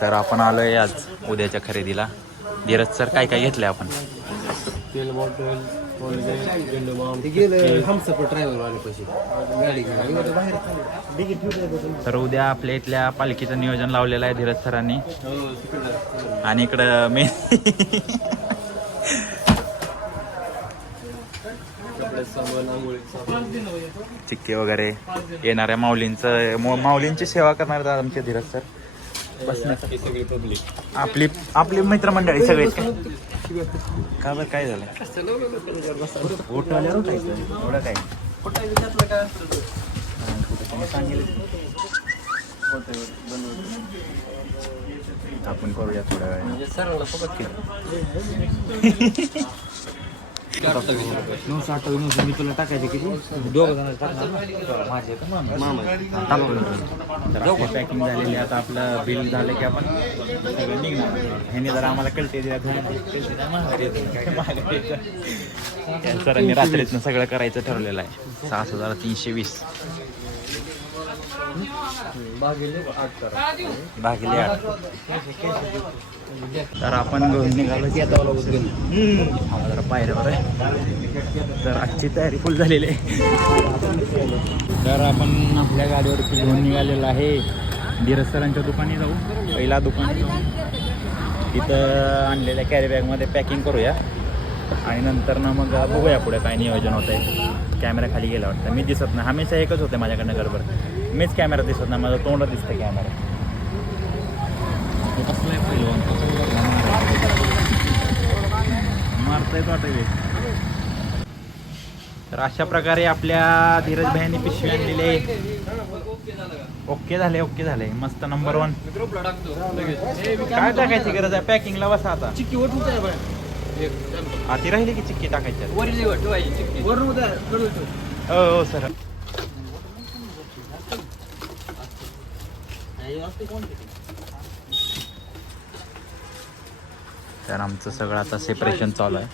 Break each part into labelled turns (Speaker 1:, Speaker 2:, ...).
Speaker 1: तर आपण आलोय आज उद्याच्या खरेदीला. धीरज सर काय काय घेतलंय आपण?
Speaker 2: तेल बॉटल
Speaker 1: तर उद्या आपल्या इथल्या पालखीचं नियोजन लावलेलं आहे धीरज सरांनी.
Speaker 2: हो
Speaker 1: आणि इकडं मी. चिक्के वगैरे येणाऱ्या माऊलींचं मो- माऊलींची सेवा करणार आमचे धीरज सर.
Speaker 2: बसण्यासाठी सगळी पब्लिक
Speaker 1: आपली आपली मित्रमंडळी सगळेच काय? का बरं काय झालं? उठवल्यावर काय एवढं काय? आपण करूया थोड्या वेळ
Speaker 2: म्हणजे सरांना फक्त
Speaker 1: नऊशे अठ्ठावीस मी तुला टाकायचे किती दोघ जण टाकणार माझे तर पॅकिंग झालेली आता आपलं बिल झालं की आपण सगळं निघणार ह्याने जर आम्हाला कळते सरांनी रात्रीतनं सगळं करायचं ठरवलेलं आहे. सहा हजार तीनशे वीस.
Speaker 2: भागिले आठ
Speaker 1: भागिले आठ. तर आपण निघालो की आता जरा पायऱ्यावर आहे. तर आजची तयारी फुल झालेली आहे. तर आपण आपल्या गाडीवरती घेऊन निघालेलो आहे. धीरज सरांच्या दुकानी जाऊ. पहिला दुकान जाऊ तिथं आणलेल्या कॅरी बॅगमध्ये पॅकिंग करूया. आणि नंतर ना मग बघूया पुढे काय नियोजन होतं आहे कॅमेरा खाली गेला वाटतं. मी दिसत नाही. हमेशा एकच होते माझ्याकडनं गडबड. मीच कॅमेरा दिसत नाही. माझं तोंड दिसतं कॅमेरा तो कसला आहे पहिलवान मारता येतो आता हे. तर अशा प्रकारे आपल्या धीरज भाईंनी पिशवी आणलेले ओके झाले ओके झाले. मस्त नंबर वन काय टाकायची गरज आहे? पॅकिंगला बसा आता. आती राहिली की चिक्की टाकायची आहे?
Speaker 2: वरील वर ठेवायची चिक्की वरून उद्या कडून ठेव
Speaker 1: हो हो सर तर आमचं सगळं आता सेपरेशन चालू आहे.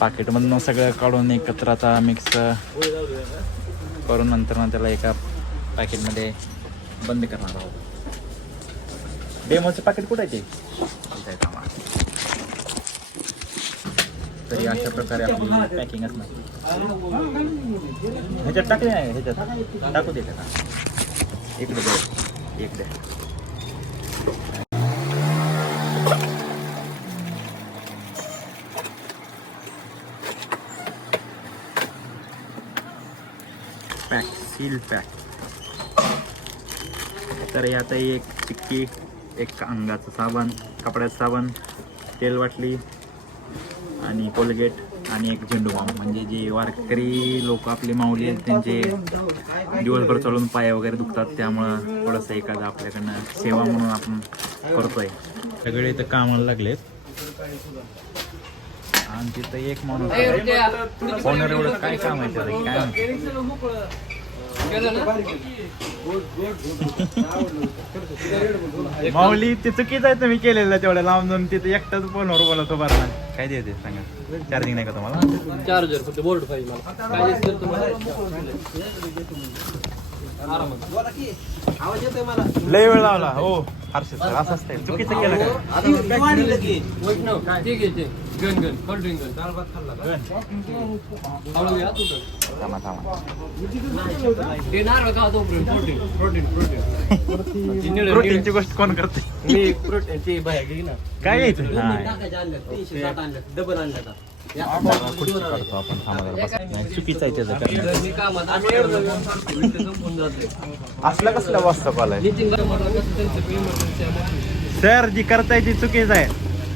Speaker 1: पाकिटमधनं सगळं काढून एकत्र आता मिक्स करून नंतर ना त्याला एका पॅकेटमध्ये बंद करणार आहोत. डेमोचं पाकिट कुठे आहे ते? तरी अशा प्रकारे आपली पॅकिंग असणार. ह्याच्यात टाकले नाही ह्याच्यात. टाकू दे का इकडे इकडे. सील पॅक तर यात एक चिक्की एक अंगाचं साबण कपड्याचं साबण तेल वाटली आणि कोलगेट आणि एक झेंडू बाम म्हणजे जे वारकरी लोक आपली माऊली आहेत त्यांचे दिवसभर चालून पाय वगैरे दुखतात त्यामुळं थोडंसं एखादं आपल्याकडनं सेवा म्हणून आपण करतोय. सगळे इथं कामाला लागलेत आणि तिथं एक माणूस एवढं काय काम आहे त्याचं? काय? माऊली ते चुकीचं आहे तुम्ही केलेलं तेवढ्या लांब जाऊन तिथे एकटाच फोनवर बोलत उभा राहणार काय देते सांगा. चार्जिंग नाही का तुम्हाला?
Speaker 2: चार्जर फक्त बोर्ड पाहिजे काय
Speaker 1: लय वेळ लावला हो. हर्षद सर असं असतंय चुकीचं केलं का?
Speaker 2: वैष्णव ठीक आहे ते गन गन कोल्ड ड्रिंक गन दाल भात खाल्ला हळू या तू
Speaker 1: थांबा थांबा. प्रोटीनची गोष्ट कोण करते? काय घ्यायचं? हा
Speaker 2: डबल आणलं का?
Speaker 1: काढतो आपण थांबा चुकीचं आहे त्याचं असला कसला
Speaker 2: वास्तव आलाय?
Speaker 1: सर जी करताय ती चुकीच आहे.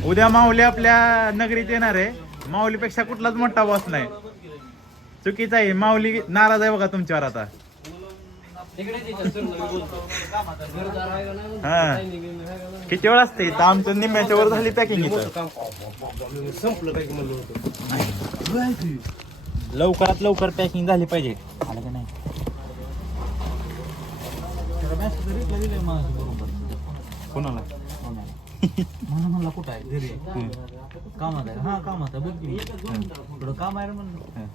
Speaker 1: उद्या माऊली आपल्या नगरीत येणार आहे. माऊलीपेक्षा कुठलाच मोठा बॉस नाही. चुकीचा आहे. माऊली नाराज आहे बघा तुमच्यावर आता. हा. किती वेळ असते इथं? आमचं निम्म्याच्या वर झाली पॅकिंग इथं. लवकरात लवकर पॅकिंग झाली पाहिजे. आलं का नाही? कोणाला?
Speaker 3: मला म्हणला कुठं आहे? घरी. कामात आहे. हा कामात आहे. बघ की. थोडं काम आहे रे म्हणलं.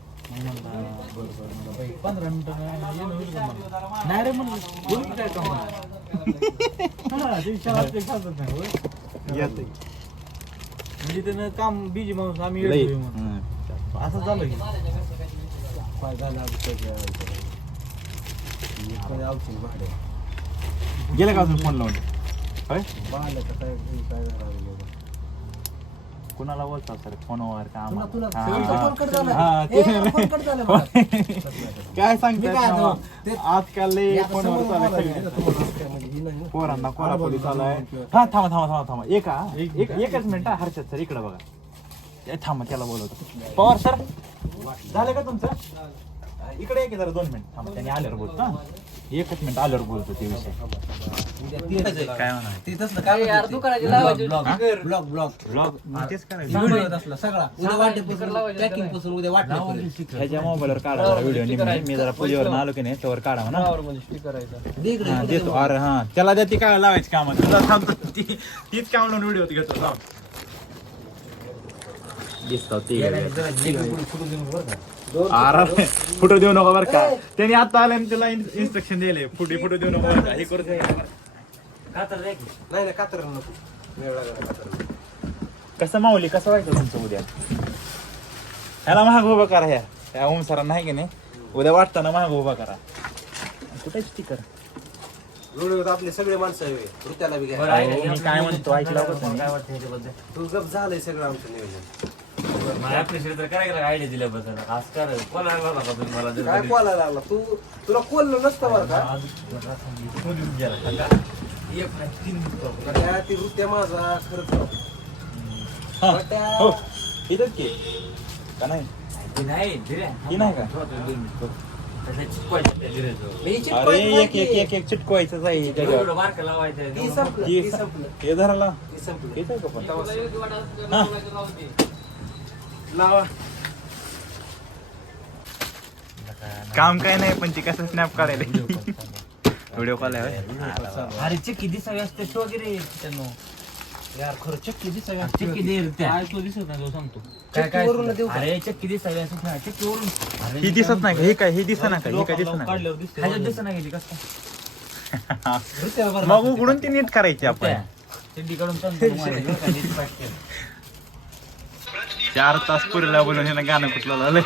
Speaker 3: पंधरा मिनिटं नाही रे म्हणलं काय काम.
Speaker 1: येत
Speaker 3: म्हणजे त्यानं काम बिजी माणूस आम्ही. असं झालं की
Speaker 1: गेलं का अजून फोन लावून
Speaker 2: काय काय झालं
Speaker 1: कुणाला बोलता सर फोनवर का
Speaker 2: तुला तुला
Speaker 1: हा.
Speaker 2: तुला फोन कट झाला.
Speaker 1: हा,
Speaker 2: ए,
Speaker 1: ते-
Speaker 2: फोन कट झाला मला.
Speaker 1: काय
Speaker 2: मी काय
Speaker 1: तेव्हा?
Speaker 2: आता ते-
Speaker 1: आजकाल लय
Speaker 2: आता
Speaker 1: फोनवर
Speaker 2: समोर
Speaker 1: चालू
Speaker 2: मला
Speaker 1: आहे
Speaker 2: नाही
Speaker 1: सगळं.
Speaker 2: ना, तुम्हाला असं काय म्हणजे ही नाही ना.
Speaker 1: पोरांना कोल्हापुरी चालू आहे हा थांबा थांबा थांबा थांबा एक हा एक एकच मिनिट हा, हर्षद सर इकडे बघा ए, थांबा त्याला बोलवतो पवार सर झालं का तुमचं इकडे एक जरा दोन मिनिट थांबा त्यांनी आल्यावर बोलतो हा. एकच मिनिट आल्यावर बोलतो ते विषय.
Speaker 2: उद्या ते-
Speaker 1: काय म्हणा?
Speaker 2: ते तसलं काय
Speaker 4: यार, दुकानाची लावायची.
Speaker 2: ब्लॉग ब्लॉग ब्लॉग
Speaker 1: ब्लॉग तेच करायचं.
Speaker 2: व्हिडिओ असला सगळा. उद्या वाटेपासून ट्रॅकिंगपासून उद्या वाटेपर्यंत
Speaker 1: ह्याच्या मोबाईलवर काढा व्हिडिओ मी जरा पूजेवर आलो की नाही त्यावर काढा म्हणा. हा, देतो. अरे हा. त्याला द्या ती काय लावायची काम. तुला थांबतो. ती तीच काम म्हणून व्हिडिओ घेतो. लाव. दिसतो ती. अरे फोटो देऊ नका बरं का. त्यांनी आता आले आणि त्याला इन्स्ट्रक्शन दिले. फुटी फोटो देऊ नका बरं का. हे करू दे.
Speaker 2: नाही नाही कातर नको.
Speaker 1: कसं माऊली कसं व्हायचं तुमचं उद्या? ह्याला महाग उभा करा ह्या. त्या ओम सरांना आहे की नाही? उद्या वाटताना महाग उभा करा. कुठे स्टिकर
Speaker 2: व्हिडिओ आपले सगळे माणसं आहे. वृत्याला बी घ्या?
Speaker 1: मी काय म्हणतो ऐकलं?
Speaker 4: काय वाटतं ह्याच्याबद्दल?
Speaker 2: तू गप झालंय सगळं आमचं नियोजन.
Speaker 4: मला appreciate तर करायला आयडिया दिल्याबद्दल आज कर. कोण आणला होता का तुम्ही मला जर
Speaker 2: काय कोला लागला तू तुला कोललं नसतं बरं का?
Speaker 4: आज फोन येऊन गेला. सांगा. एक नाही, तीन मिनिटं.
Speaker 2: बट्या, ती वृत्या माझा खरंच
Speaker 1: हा.
Speaker 2: बट्या.
Speaker 1: हो. इथंच की. का नाही?
Speaker 4: ते नाही, धीरे.
Speaker 1: ती नाही का?
Speaker 4: दोन मिनिटं. त्याला त्या धीरेचं.
Speaker 2: मी
Speaker 1: अरे एक एक एक एक चिटकवायचं आहे. त्याच्यावर.
Speaker 4: एवढं बारकं लावायचं
Speaker 2: ती संपलं
Speaker 1: हे
Speaker 2: ती संपलं.
Speaker 1: हे धराला
Speaker 2: ती संपलं.
Speaker 1: का पण? लावा. काम काय नाही पण ती कसं स्नॅप काढायला व्हिडिओ कॉल आहे?
Speaker 4: अरे चक्की दिसावी असते शो वगैरे त्यांनो.
Speaker 2: यार खरं चक्की दिसावी
Speaker 4: चक्की दे रे त्या.
Speaker 3: काय तो दिसत नाही तो सांगतो.
Speaker 4: काय काय? अरे चक्की दिसावी
Speaker 1: ही दिसत नाही हे काय? हे दिसत हे काय नाही
Speaker 3: दिसते
Speaker 4: ह्याच्यात दिसत नाही गेली कसं?
Speaker 1: मग उघडून ती नीट करायची आपण.
Speaker 4: काढून चालतो मारायचं बरं का, नीट pack केलं.
Speaker 1: चार तास पुरीला बोलून ह्यानं गाणं कुठलं झालं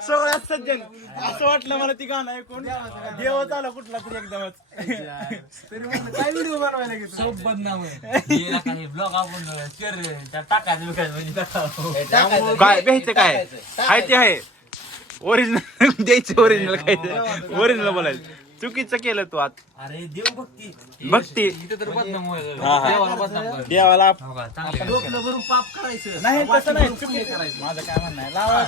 Speaker 1: सगळ्यात सज्जन. असं वाटलं मला ती गाणं ऐकून. देवच आला कुठला तरी एकदमच.
Speaker 2: तरी म्हणलं, काय व्हिडिओ बनवायला घेतो
Speaker 4: सब बदनाम हे हे ब्लॉग आपण टाकायचं म्हणजे.
Speaker 1: काय घ्यायचं काय? ते आहे ओरिजिनल द्यायचं ओरिजिनल काय ओरिजिनल बोलायचं. चुकीचं केलं तू आत
Speaker 4: अरे देव भक्ती.
Speaker 1: भक्ती.
Speaker 4: इथं तर बदनाम व्हायचं.
Speaker 1: हा, हा.
Speaker 4: देवाला बदनाम.
Speaker 1: देवाला
Speaker 4: हो का, चांगलं आहे.
Speaker 2: डोकं भरून पाप करायचं.
Speaker 1: नाही तसं नाही. चुकीचं
Speaker 2: करायचं.
Speaker 1: माझं काय म्हणणं आहे? लावा.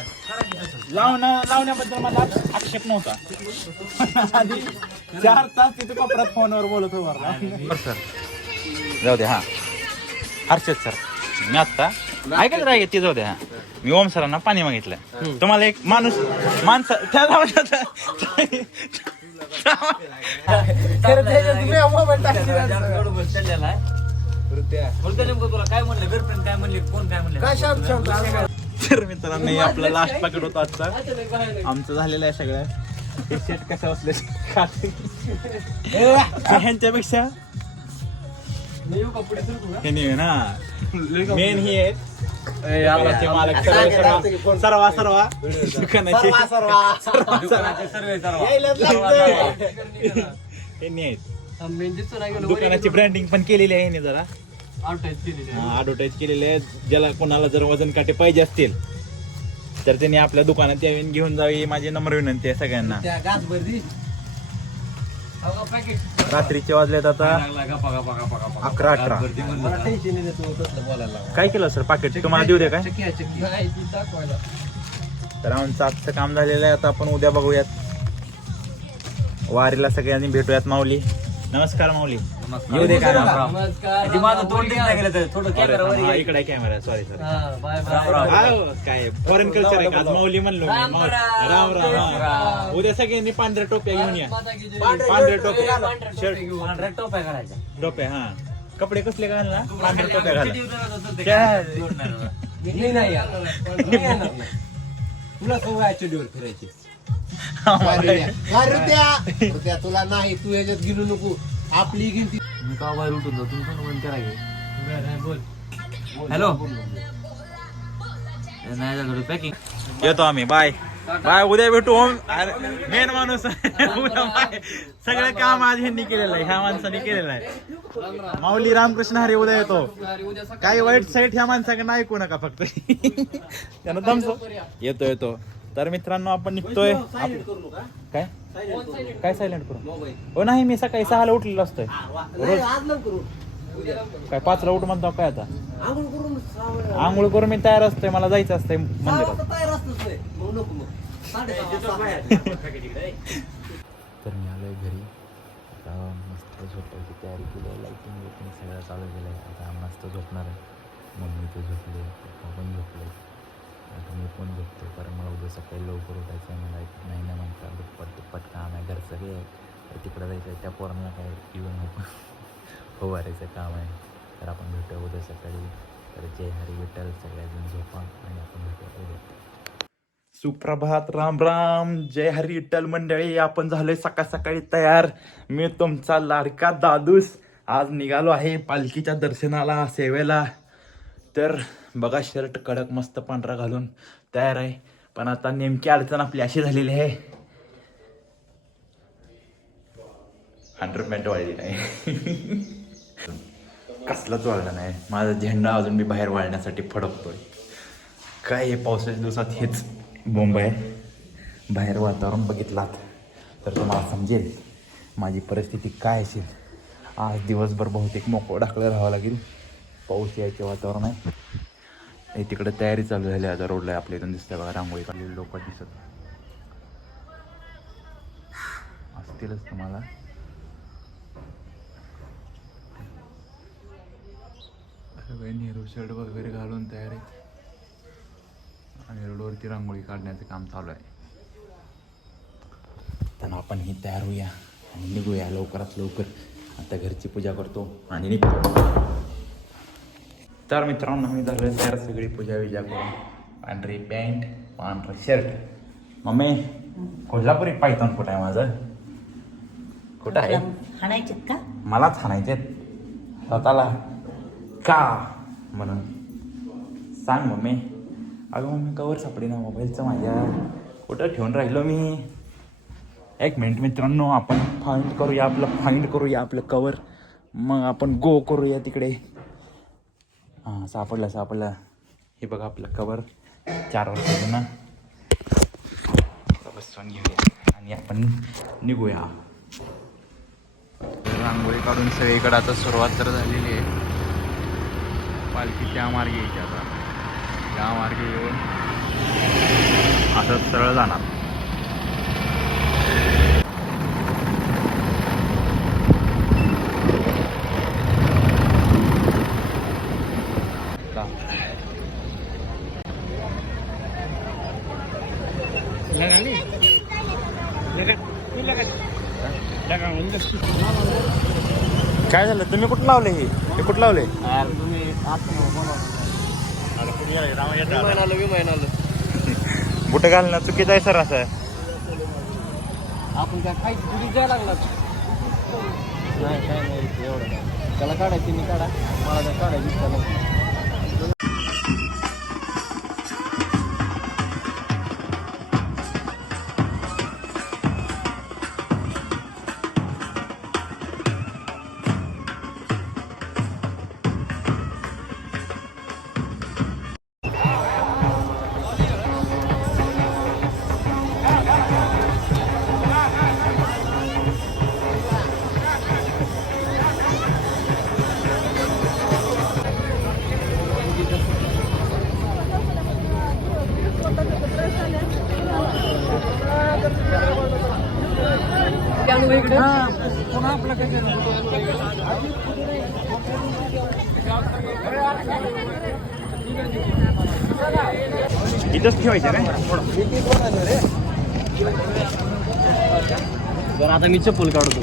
Speaker 1: लावणं लावण्याबद्दल माझा आक्षेप नव्हता. आधी चार तास तिथे कोपऱ्यात फोनवर बोलत होतो सर. जाऊ दे हा. हर्षद सर. मी आत्ता ऐकत राहील ते जाऊ दे हा. मी ओम सरांना पाणी मागितलं. तुम्हाला एक माणूस माणसं त्या
Speaker 2: खरं त्याच्यात तुम्ही मोबाईल टाकशील
Speaker 4: जास्त गडबड चाललेला आहे.
Speaker 2: वृत्या.
Speaker 4: बरं त्या नेमकं तुला काय म्हणलं? गर्लफ्रेंड काय म्हणले? कोण काय म्हणले?
Speaker 2: काय शांत शांत? असं
Speaker 1: तर मित्रांनो हे आपला लास्ट पाकिट होता आजचा. आमचं झालेलं आहे सगळं. हे सेट कसं असले ह्यांच्यापेक्षा हे नाही ना. मेन ही आहेत. दुकानाचे मालक सर्व सर्व. सर्वा सर्वा. दुकानाचे.
Speaker 2: सर्वा, सर्वा.
Speaker 4: दुकानाचे सर्वे सर्व.
Speaker 1: हे नाही आहेत. दुकानाची ब्रँडिंग पण केलेली आहे जरा. ऍडव्हर्टाईज केलेली आहे. ज्याला कोणाला जर वजन काटे पाहिजे असतील तर त्यांनी आपल्या दुकानात यावे आणि घेऊन जावी. माझी नम्र विनंती आहे सगळ्यांना.
Speaker 2: त्या भरली
Speaker 1: रात्रीचे वाजलेत आता. अकरा अठरा. काय केलं सर पाकिट तुम्हाला देऊ दे काय? तर आमचं आजचं काम झालेलं आहे. आता आपण उद्या बघूयात. वारीला सगळ्यांनी भेटूयात माऊली. नमस्कार माऊली. येऊ दे काय
Speaker 4: राम, माझं तोंड दिसलं गेलं तर थोडं कॅमेरा वर
Speaker 1: हा,
Speaker 4: ये.
Speaker 1: इकडे camera sorry sorry
Speaker 4: Ram, Ram.
Speaker 1: काय फॉरेन कल्चर आहे का? आज माऊली म्हणलो मी
Speaker 4: राम. राम,
Speaker 1: राम राम
Speaker 4: राम. राम.
Speaker 1: उद्या सगळ्यांनी पांढऱ्या टोप्या घेऊन या
Speaker 2: shirt
Speaker 1: टोप्या. शर्ट
Speaker 4: पांढऱ्या टोप्या.
Speaker 1: टोप्या हा कपडे कसले घालना पांढऱ्या टोप्या घाला.
Speaker 2: मी नाही येणार. मी येणार नाही. तुला सवय आहे चड्डीवर फिरायची तुला नाही तू याच्यात गेलो नको आपली गिनती.
Speaker 3: मी का बाहेर उठून जातो पण बंद करायचे हॅलो? नाही झालं पॅकिंग
Speaker 1: येतो आम्ही बाय. बाय उद्या भेटू मेन माणूस उद्या बाय. सगळं काम आज ह्यांनी केलेलं आहे ह्या माणसाने केलेलं आहे. माऊली रामकृष्ण हरी उद्या येतो. काही वाईट साईट ह्या माणसाकडे ऐकू नका फक्त. त्यानं दमतो येतो येतो. तर मित्रांनो आपण निघतोय. काय? काय सायलेंट करू? हो नाही मी सकाळी सहाला उठलेलो असतोय. काय पाचला उठ म्हणतो काय आता?
Speaker 2: आंघोळ करून
Speaker 1: मी तयार असतोय मला जायचं असतंय मंदिरात. तर मी आलो आहे घरी. आता मस्त झोपायची तयारी केली आहे लाईटिंग बिटिंग सगळं चालू केलं आहे आता मस्त झोपणार आहे. मम्मी ते झोपले पप्पा पण झोपले आता मी पण झोपतो कारण मला उद्या सकाळी लवकर उठायचं आहे मला एक नाही ना म्हणता दुप्पट दुप्पट काम आहे घरचं सगळे आहे. तिकडं जायचं आहे त्या पोरांना काय येऊन फवारायचं हो, काम आहे. तर आपण भेटूया उद्या सकाळी. तर जय हरी विठ्ठल सगळ्याजण झोपा आणि आपण भेटूया उद्या. सुप्रभात राम राम. जय हरी विठ्ठल मंडळी आपण झालोय सकाळ सकाळी तयार. मी तुमचा लाडका दादूस. आज निघालो आहे पालखीच्या दर्शनाला सेवेला. तर बघा शर्ट कडक मस्त पांढरा घालून तयार आहे. पण आता नेमकी अडचण आपली अशी झालेली आहे. हंड्रेड पॅन्ट वाळली नाही. कसलाच वाळला नाही. माझा झेंडा अजून मी बाहेर वाळण्यासाठी फडकतोय. काय हे पावसाच्या दिवसात हेच बोंब आहे बाहेर वातावरण बघितलात तर तुम्हाला समजेल माझी परिस्थिती काय असेल. आज दिवसभर बहुतेक मोकळं ढाकळं राहावं लागेल. पाऊस यायचे वातावरण आहे. हे तिकडे तयारी चालू झाली आता रोडला आपल्या इथून दिसतंय बघा रांगोळी काढलेली लोक दिसत. असतीलच तुम्हाला. सगळे नेहरू शर्ट वगैरे घालून तयार आहेत आणि रोडवरती रांगोळी काढण्याचं काम चालू आहे. त्यांना आपण ही तयार होऊया आणि निघूया लवकरात लवकर. आता घरची पूजा करतो आणि निघतो तर मित्रांनो मी झालं तयार सगळी पूजा विजा करून. पांढरी पॅन्ट पांढरं शर्ट मम्मी कोल्हापुरी पायथॉन कुठं आहे माझं? कुठं आहे?
Speaker 5: हाणायचे का?
Speaker 1: मलाच हाणायचे स्वतःला का म्हणून. सांग मम्मी. अगं मम्मी कवर सापडी ना मोबाईलचं माझ्या. कुठं ठेवून राहिलो मी? एक मिनिट मित्रांनो आपण फाइंड करूया आपलं फाइंड करूया आपलं कवर मग आपण गो करूया तिकडे. हां सापडलं सापडलं. हे बघा आपलं कवर चार वर्ष ना बसून घेऊया. आणि आपण निघूया. रांगोळी काढून सगळीकडे आता सुरुवात तर झालेली आहे. पालखी त्या मार्गे यायची आता. त्या मार्गे येऊन असं सरळ जाणार. काय झालं? तुम्ही कुठं लावले हे? हे कुठं लावले? बुटं घालणं चुकीचं आहे सर असं.
Speaker 2: आपण काय खायची तुझी द्यायला लागला नाही काय नाही एवढं नाही. त्याला काढायची मी काढा. मला काय काढायची
Speaker 1: इथंच ठेवायचं काय?
Speaker 2: बरं आता मी चप्पल काढतो.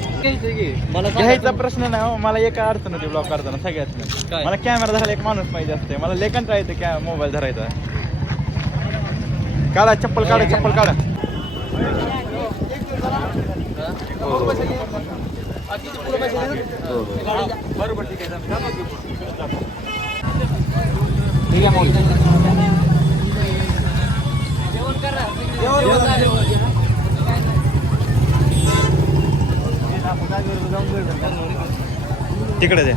Speaker 2: मला
Speaker 1: घ्यायचा प्रश्न नाही हो मला एक अडचण होती ब्लॉग करताना सगळ्यात? मला कॅमेरा धरायला एक माणूस पाहिजे असते. मला लेखन राहायचं क्या मोबाईल धरायचा? काढा चप्पल काढा चप्पल काढा. हो. बरोबर ठीक आहे तिकडे दे.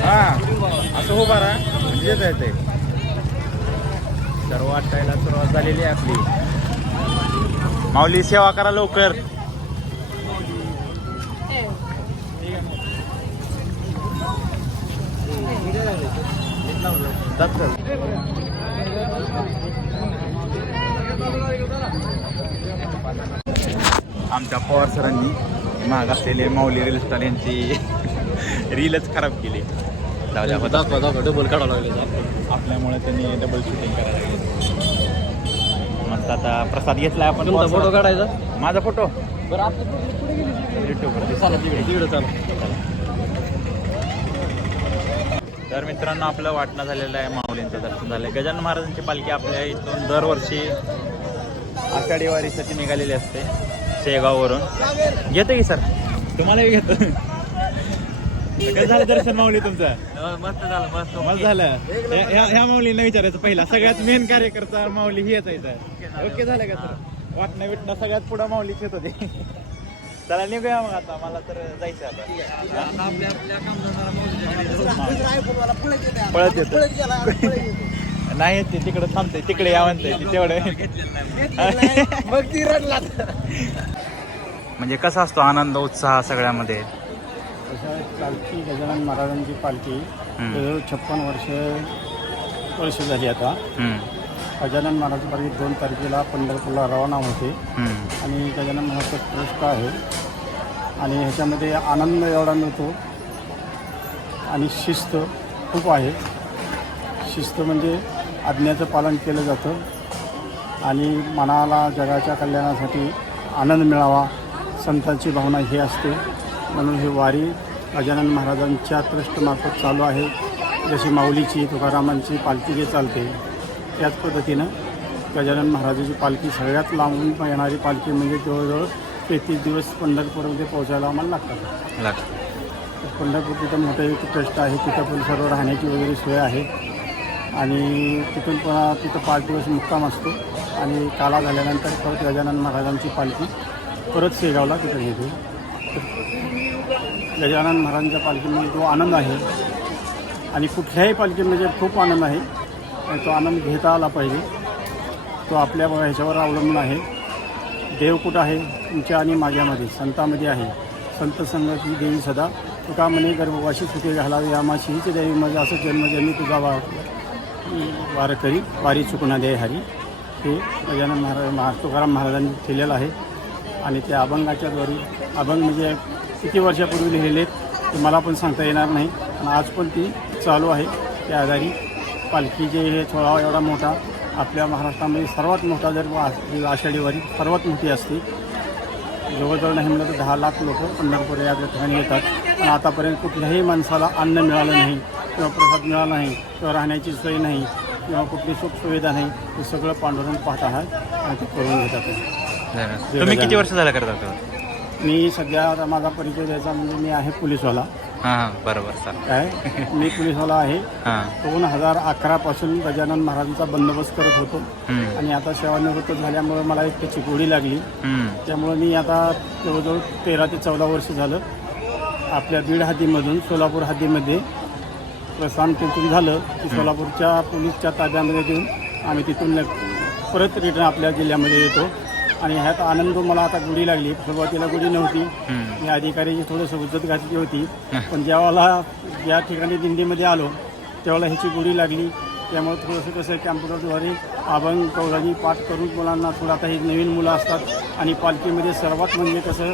Speaker 1: हा असं उभा राहा. म्हणजे येता सर्व वाटायला सुरुवात झालेली आहे आपली. माऊली सेवा करा लवकर जात चल. आमच्या पवार सरांनी महाग असलेले माऊली रील स्टार यांची रीलच खराब केली.
Speaker 2: डबल काढावं लागले
Speaker 1: आपल्यामुळे त्यांनी डबल शूटिंग करायला लागले. मस्त आता प्रसाद घेतलाय आपण.
Speaker 2: तुमचा फोटो काढायचा.
Speaker 1: माझा फोटो
Speaker 2: बरं आपलं
Speaker 1: युट्यूबवर
Speaker 2: चला तिकडे तिकडे चला.
Speaker 1: तर मित्रांनो आपलं वाटणं झालेलं आहे माऊलींचं दर्शन झालं गजानन महाराजांची पालखी आपल्या इथून दरवर्षी आषाढी वारीसाठी निघालेली असते शेगाववरून. घेतो की सर? तुम्हालाही घेतो कसं झालं दर्शन माऊली तुमचं?
Speaker 4: मस्त झालं मस्त.
Speaker 1: मस्त झालं. ह्या- माऊलींना विचारायचं पहिला. सगळ्यात मेन कार्यकर्ता माऊली ही येत आहे ओके झालं. का सर? वाटणं बिटणं सगळ्यात पुढं माऊलीच येत होते. चला निघूया मग आता. मला तर जायचं आता. पळत येतो नाही येते तिकडे थांबते. तिकडे या म्हणते तेवढं.
Speaker 2: मग ती रडला.
Speaker 1: म्हणजे कसा असतो आनंद उत्साह सगळ्यामध्ये?
Speaker 5: पालखी गजानन महाराजांची पालखी. छप्पन वर्ष वर्ष झाली आता. गजानन महाराज पालखी दोन तारखेला पंढरपूरला रवाना होते. आणि गजानन महाराजचं ट्रस्ट आहे. आणि ह्याच्यामध्ये आनंद एवढा मिळतो. आणि शिस्त खूप आहे. शिस्त म्हणजे आज्ञाचं पालन केलं जातं. आणि मनाला जगाच्या कल्याणासाठी आनंद मिळावा संतांची भावना ही असते. म्हणून हे वारी गजानन महाराजांच्या ट्रस्टमार्फत चालू आहे. जशी माऊलीची तुकारामांची पालखी जे चालते त्याच पद्धतीनं गजानन महाराजाची पालखी सगळ्यात लांबून येणारी पालखी म्हणजे जवळजवळ तेहतीस दिवस पंढरपूरमध्ये पोहोचायला आम्हाला लागतात.
Speaker 1: लाग.
Speaker 5: तर पंढरपूर तिथं मोठं एक ट्रस्ट आहे तिथं पण सर्व राहण्याची वगैरे सोय आहे. आणि तिथून पुन्हा तिथं पाच दिवस मुक्काम असतो आणि काला झाल्यानंतर परत गजानन महाराजांची पालखी परत शेगावला तिथं घेते. गजानन महाराजांच्या पालखीमध्ये जो आनंद आहे. आणि कुठल्याही पालखीमध्ये खूप आनंद आहे. तो आनंद घेता आला पाहिजे. तो आपल्या ह्याच्यावर अवलंबून आहे. देव कुठं आहे? तुमच्या आणि माझ्यामध्ये संतामध्ये आहे. संत संगती देवी सदा. तुका म्हणे गर्भवाशी सुखे घालावे आमाशी हीच देवी माझं असं जन्मजन्मी तुझा वार वार करी. वारी चुकणा दे हरी. हे गजानन महाराज महा तुकाराम महाराजांनी केलेलं आहे. आणि त्या अभंगाच्या द्वारे अभंग म्हणजे किती वर्षापूर्वी लिहिलेत ते मला पण सांगता येणार नाही. आणि आज पण ती चालू आहे. त्या आधारी पालखी जे हे सोहळा एवढा मोठा आपल्या महाराष्ट्रामध्ये सर्वात मोठा जर वा- आषाढी वारी सर्वात मोठी असते. जवळजवळ नाही म्हणलं तर दहा लाख लोक पंढरपूर या ठिकाणी येतात. पण आतापर्यंत कुठल्याही माणसाला अन्न मिळालं नाही किंवा प्रसाद मिळाला नाही किंवा राहण्याची सोय नाही किंवा कुठली सुखसुविधा नाही हे सगळं पांडुरंग पाहत आहे आणि ते करून घेतात.
Speaker 1: तुम्ही किती वर्ष झालं करत?
Speaker 5: मी सध्या माझा परिचय द्यायचा म्हणजे मी आहे पोलीसवाला.
Speaker 1: हां बरोबर सर.
Speaker 5: काय? मी पोलीसवाला आहे.
Speaker 1: हां.
Speaker 5: दोन हजार अकरापासून गजानन महाराजांचा बंदोबस्त करत होतो.
Speaker 1: हम्म,
Speaker 5: आणि आता सेवानिवृत्त झाल्यामुळे मला एक त्याची गोडी लागली.
Speaker 1: हम्म,
Speaker 5: त्यामुळे मी आता जवळजवळ तेरा ते चौदा वर्ष झालं. आपल्या बीड हद्दीमधून सोलापूर हद्दीमध्ये प्रस्थान तिथून झालं की सोलापूरच्या पोलीसच्या ताब्यामध्ये देऊन आम्ही तिथून लग- परत रिटर्न आपल्या जिल्ह्यामध्ये येतो. आणि ह्यात आनंद मला आता गुढी लागली. सुरुवातीला गुढी नव्हती. मी अधिकाऱ्याची थोडंसं उजत घातली होती. पण ज्यावेळेला ज्या ठिकाणी दिंडीमध्ये आलो त्यावेळेला ह्याची गोडी लागली. त्यामुळे थोडंसं कसं कॅम्प्युटरद्वारे अभंग कौलानी पाठ करून मुलांना थोडं आता ही नवीन मुलं असतात. आणि पालखीमध्ये सर्वात म्हणजे कसं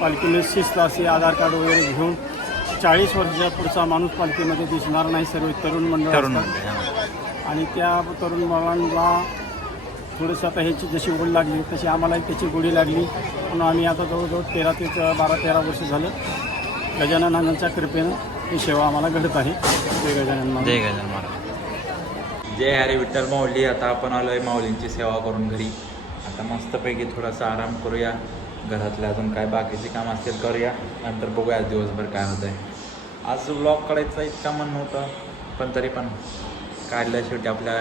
Speaker 5: पालखीमध्ये शिस्त असते आधार कार्ड वगैरे घेऊन चाळीस वर्षाच्या पुढचा माणूस पालखीमध्ये दिसणार नाही सर्व तरुण मंडळ. आणि त्या तरुण मुलांना थोडंसं आता ह्याची जशी गोडी लागली तशी आम्हाला त्याची गोडी लागली. म्हणून आम्ही आता जवळजवळ तेरा ते बारा तेरा वर्ष झालं गजाननांच्या कृपेनं ही सेवा आम्हाला घडत आहे. जय गजानन महाराज.
Speaker 1: जय गजानन महाराज जय हरी विठ्ठल माऊली. आता आपण आलोय माऊलींची सेवा करून घरी. आता मस्तपैकी थोडासा आराम करूया. घरातले अजून काय बाकीचे काम असतील करूया. नंतर बघूया आज दिवसभर काय होतं आहे आज ब्लॉग काढायचा इतका मन नव्हतं पण तरी पण काढल्या शेवटी आपल्या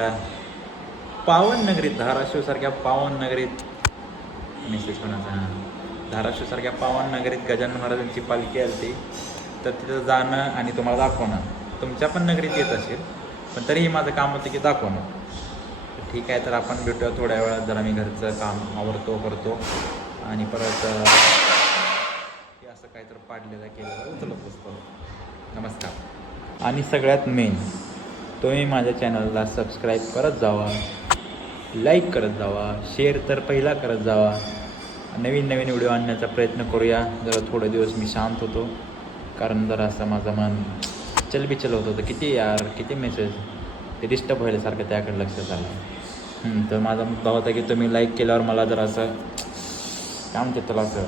Speaker 1: पावन नगरीत धाराशिवसारख्या पावन नगरीत मेसेज कोणाचा? हां धाराशिवसारख्या पावन नगरीत गजानन महाराजांची पालखी आली तर तिथं जाणं आणि तुम्हाला दाखवणं. तुमच्या पण नगरीत येत असेल पण तरीही माझं काम होतं की दाखवणं. ठीक आहे तर आपण भेटूया थोड्या वेळात. जरा मी घरचं काम आवडतो करतो. आणि परत हे असं काहीतरी पाडलेलं केलेलं उचलत असतो नमस्कार. आणि सगळ्यात मेन तुम्ही माझ्या चॅनलला सबस्क्राईब करत जावा. लाईक करत जावा शेअर तर पहिला करत जावा. नवीन नवीन व्हिडिओ आणण्याचा प्रयत्न करूया. जरा थोडे दिवस मी शांत होतो. कारण जरा असं माझं मन चलबिचल होत होतं. किती यार किती मेसेज ते डिस्टर्ब व्हायल्यासारखं त्याकडे लक्ष झालं. तर माझा मुद्दा होता की तुम्ही लाईक केल्यावर मला जरा असं काम म्हणते त्याला असं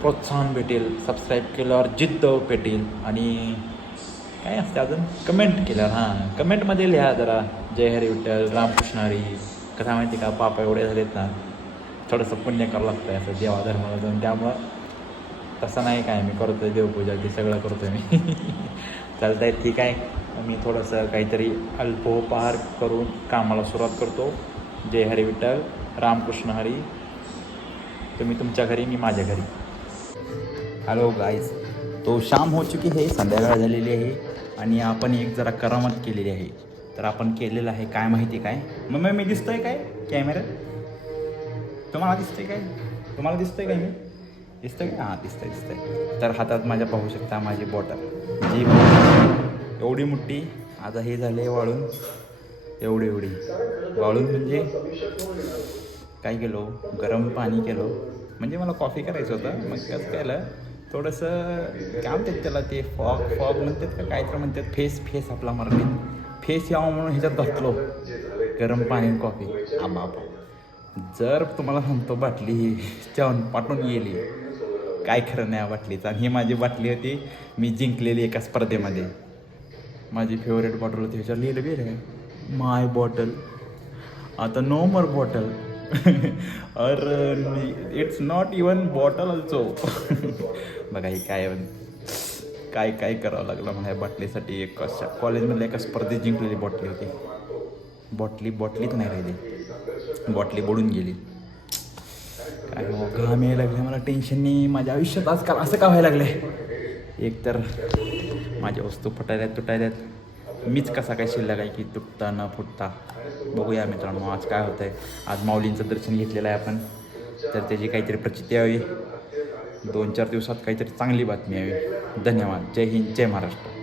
Speaker 1: प्रोत्साहन भेटेल सबस्क्राईब केल्यावर जिद्द भेटेल आणि काय असते अजून? कमेंट केल्यावर हां. कमेंटमध्ये लिहा जरा. जय हरी विठ्ठल रामकृष्ण हरी. कसा माहिती का? पापा एवढे झालेत ना थोडंसं पुण्य करावं लागतं असं देवा धर्माला जाऊन. त्यामुळं तसं नाही काय मी करतोय देवपूजा ते सगळं करतोय मी. चालतंय ठीक आहे. मी थोडंसं काहीतरी अल्पोपहार करून कामाला सुरुवात करतो. जय हरी विठ्ठल रामकृष्ण हरी. तुम्ही तुमच्या घरी मी माझ्या घरी. हॅलो गाईज तो शाम हो चुकी आहे संध्याकाळ झालेली आहे आणि आपण एक जरा करामत केलेली आहे. तर आपण केलेलं आहे काय माहिती काय? मग मी दिसतोय काय कॅमेऱ्यात? तुम्हाला दिसतंय काय? तुम्हाला दिसतंय काय मी? दिसतंय का? हां दिसतंय दिसतंय. तर हातात माझ्या पाहू शकता माझी बॉटल जी एवढी मोठी आता हे झाले वाळून. एवढी एवढी. वाळून म्हणजे काय केलो? गरम पाणी केलो. म्हणजे मला कॉफी करायचं होतं मग कसं केलं थोडंसं काय म्हणतात त्याला ते फॉग फॉग म्हणतात का? काय तर म्हणतात फेस फेस आपला मरणे. फेस यावं म्हणून ह्याच्यात घातलो. गरम पाणी कॉफी आबा जर तुम्हाला सांगतो बाटली ही चवन पाठवून गेली काय खरं नाही या बाटलीचं. आणि ही माझी बाटली होती मी जिंकलेली एका स्पर्धेमध्ये. माझी फेवरेट बॉटल होती ह्याच्यावर लिहिलं गेलं माय बॉटल आता नो मोर बॉटल और it's not even bottle also बघा ही काय काय काय करावं लागलं मला या बाटलीसाठी एक अशा कॉलेजमधल्या एका स्पर्धेत जिंकलेली बॉटली होती. बॉटली बॉटलीत नाही राहिली. बॉटली बुडून गेली. काय हो घाम यायला लागले. मला टेन्शननी माझ्या आयुष्यात आजकाल असं का व्हायला लागलंय? एक तर माझ्या वस्तू फुटायल्यात तुटायल्यात. मीच कसा काय शिल्लक आहे की तुटता न फुटता? बघूया मित्रांनो आज काय होतं आहे आज माऊलींचं दर्शन घेतलेलं आहे आपण. तर त्याची काहीतरी प्रचिती यावी दोन चार दिवसात काहीतरी चांगली बातमी यावी. धन्यवाद. जय हिंद जय महाराष्ट्र.